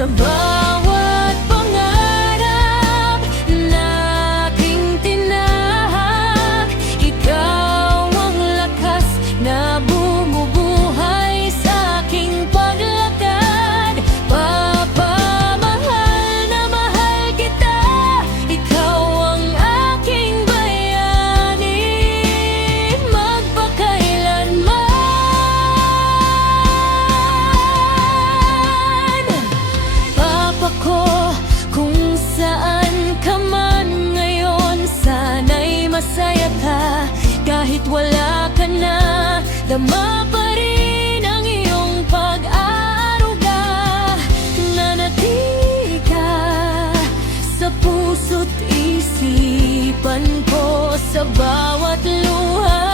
Sa bawat pangarap na aking tinahak, ikaw ang lakas na bumubuhay sa aking paglakad. Papamahal na mahal kita, ikaw ang aking bayani, magpakailanman. Papa ko, kung saan ka man ngayon, sana'y masaya ka. Kahit wala ka na, dama pa rin ang iyong pag-aaruga. Nanatili ka sa puso't isipan ko, sa bawat luha.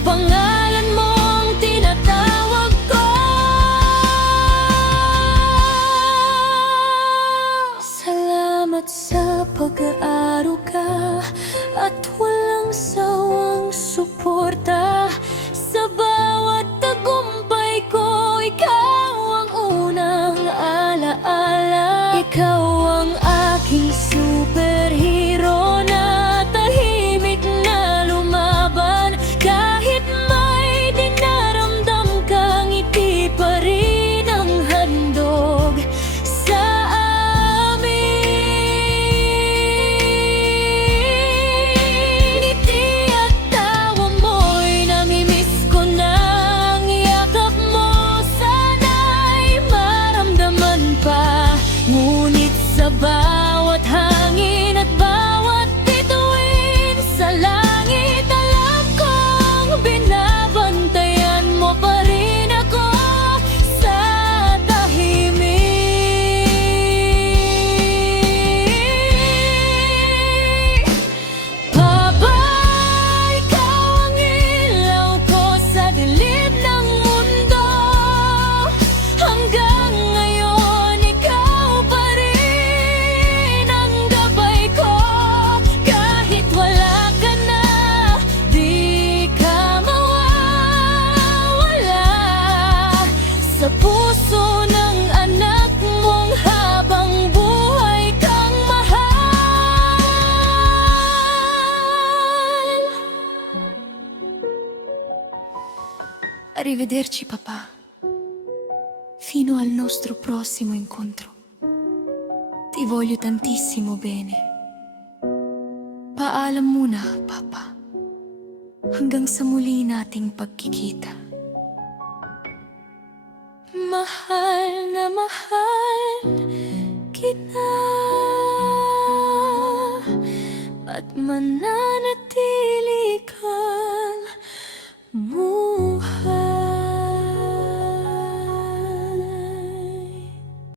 Pangalan mong tinatawag ko. Salamat sa pag-aaruga at walang sawang suporta. Sa bawat tagumpay ko, ikaw ang unang alaala. Ikaw ang aking superhero na tahimik na lumaban. Kahit may dinaramdam kang ngiti pa rin ang handog sa amin. Ngiti at tawa mo'y namimiss ko na. Ang yakap mo sana'y maramdaman pa. Ngunit sa bawat hangin at bawat bituin sa langit, alam kong binabantayan mo pa rin ako sa tahimik. Papa, ikaw ang ilaw ko sa dilim ng mundo. Hanggang ngayon, ikaw pa rin ang gabay ko. Kahit wala ka na, di ka mawawala sa puso ng anak mong habang buhay kang mahal. Arrivederci, papà. Fino al nostro prossimo incontro. Ti voglio tantissimo bene. Paalam muna, Papa. Hanggang sa muli nating pagkikita. Mahal na mahal kita at mananatiling